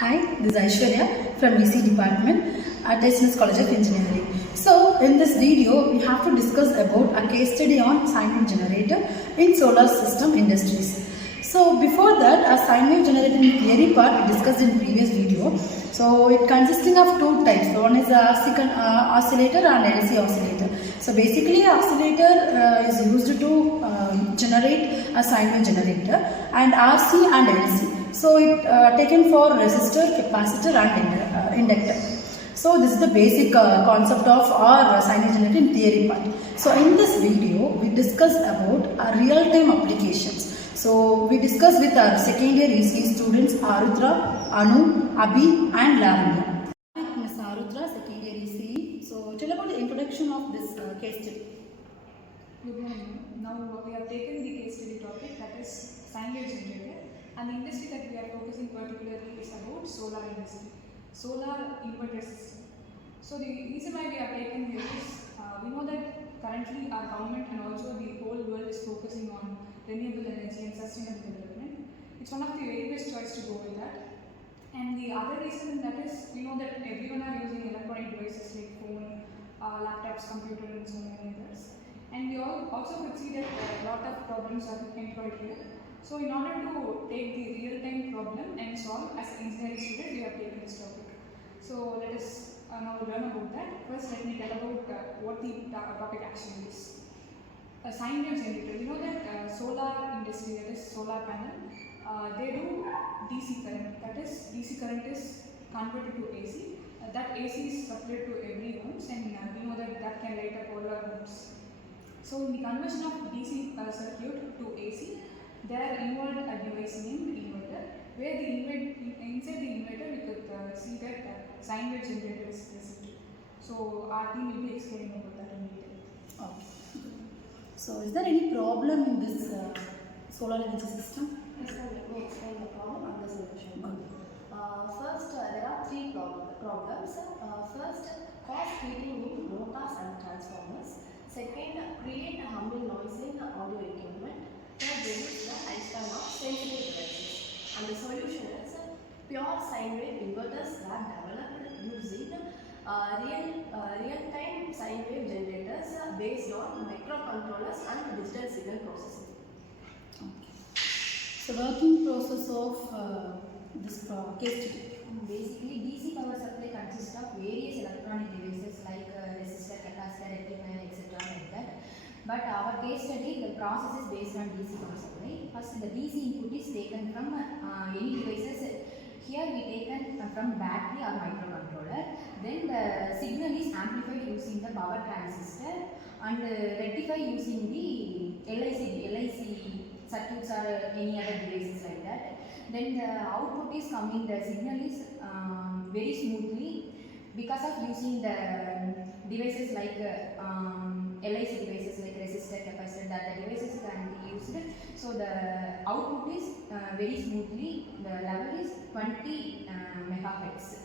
Hi, this is Aishwarya from DC department at SNS College of Engineering. So, in this video, we have to discuss about a case study on sine wave generator in solar system industries. So, before that, a sine wave generator in theory part we discussed in previous video. So, it consisting of two types. One is a RC oscillator and LC oscillator. So, basically, oscillator is used to generate a sine wave generator, and RC and LC. So it taken for resistor, capacitor and inductor. So this is the basic concept of our sine wave generator in theory part. So in this video we discuss about our real-time applications. So we discuss with our second year ECE students Arudra, Anu, Abhi and Lavanya. Ms. Arudra, second year ECE. So tell about the introduction of this case study. Good morning. Now we have taken the case study topic, that is sine wave generator, and the industry that we are focusing particularly is about solar industry, solar inverter system. So the reason why we have taken here is we know that currently our government and also the whole world is focusing on renewable energy and sustainable development. It's one of the very best choice to go with that. And the other reason that is, we know that everyone are using electronic devices like phone, laptops, computer and so many others. And we also could see that a lot of problems are employed here. So in order to take the real-time problem and solve, as an engineering student, we have taken this topic. So let us now learn about that. First, let me tell about what the topic actually is. A sine wave generator. You know that solar industry, that is solar panel, they do DC current. That is, DC current is converted to AC. That AC is supplied to every homes, and we know that can light up all our homes. So in the conversion of DC circuit to AC, there involved a device named inverter, where inside the inverter we could see that sine wave generator is present. So our team will be explaining about that in detail. Okay. So is there any problem in this solar energy system? Yes, sir. Let me explain the problem and the solution. First, there are three problems. First, cause heating in motors and transformers. Second, create a humming noise in audio equipment. Third, reduce the lifespan of sensitive devices. And the solution is pure sine wave inverters that developed using real-time sine wave generators based on microcontrollers and digital signal processing. Okay. So working process of this case study. Basically, DC power supply consists of various electronic devices like resistor, capacitor, rectifier, etc. like that. But our case study, the process is based on DC power supply. First, the DC input is taken from any devices. Here we taken from battery or microcontroller. Then the signal is amplified using the power transistor and rectified using the LIC circuits or any other devices like that. Then the output is coming, the signal is very smoothly because of using the devices like LIC devices like resistor, capacitor, that the devices can be used. So the output is very smoothly, the level is 20 megahertz.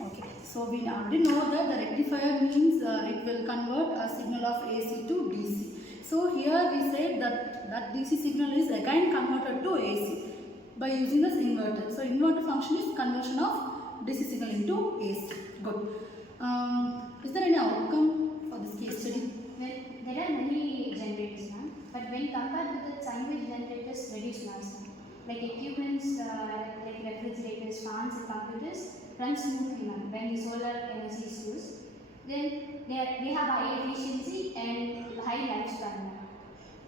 Okay, so we already know that the rectifier means it will convert a signal of AC to DC. So here we said that DC signal is again converted to AC by using this inverter. So inverter function is conversion of DC signal into AC. Good. Is there any outcome for this case study? Well, there are many generators now, but when compared with the sine wave generators, reduce noise now. Like equipments like refrigerators, fans, and computers run smoothly now when the solar energy is used. Then they have high efficiency and high lifespan now.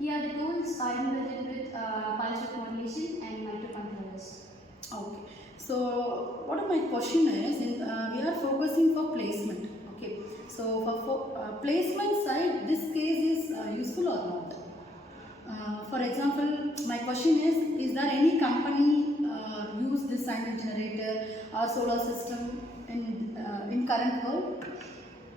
Here the tools are embedded with pulse width modulation and microcontrollers. Okay. So what my question is, we are focusing for placement. Okay. So for placement side, this case is useful or not? For example, my question is there any company use this sine wave generator or solar system in current world?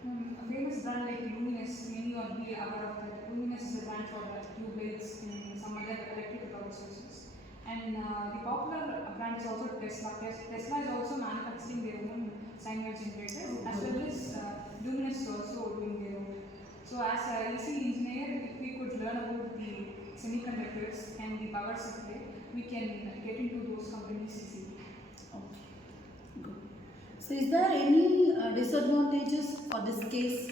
A famous brand like Luminous, many will be aware of that. Luminous is a brand for tube lights and some other electrical power sources. And the popular brand is also Tesla. Tesla is also manufacturing their own sine wave generators, as well as Luminous is also doing their own. So as a EC engineer, if we could learn about the semiconductors and the power supply, we can get into those companies easily. Okay. So is there any disadvantages for this case?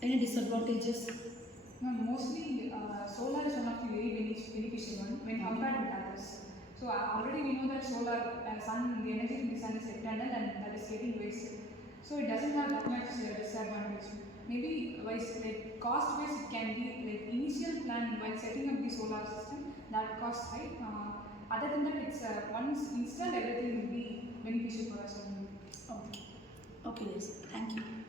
Any disadvantages? No, mostly solar is one of the very beneficial one when compared with others. So already we know that solar sun, the energy from the sun is eternal and that is getting wasted. So it doesn't have that much disadvantage. Maybe like cost wise it can be like initial plan while setting up the solar system that costs high. Other than that, it's once installed everything will be beneficial for us only. Okay. Okay, yes. Thank you.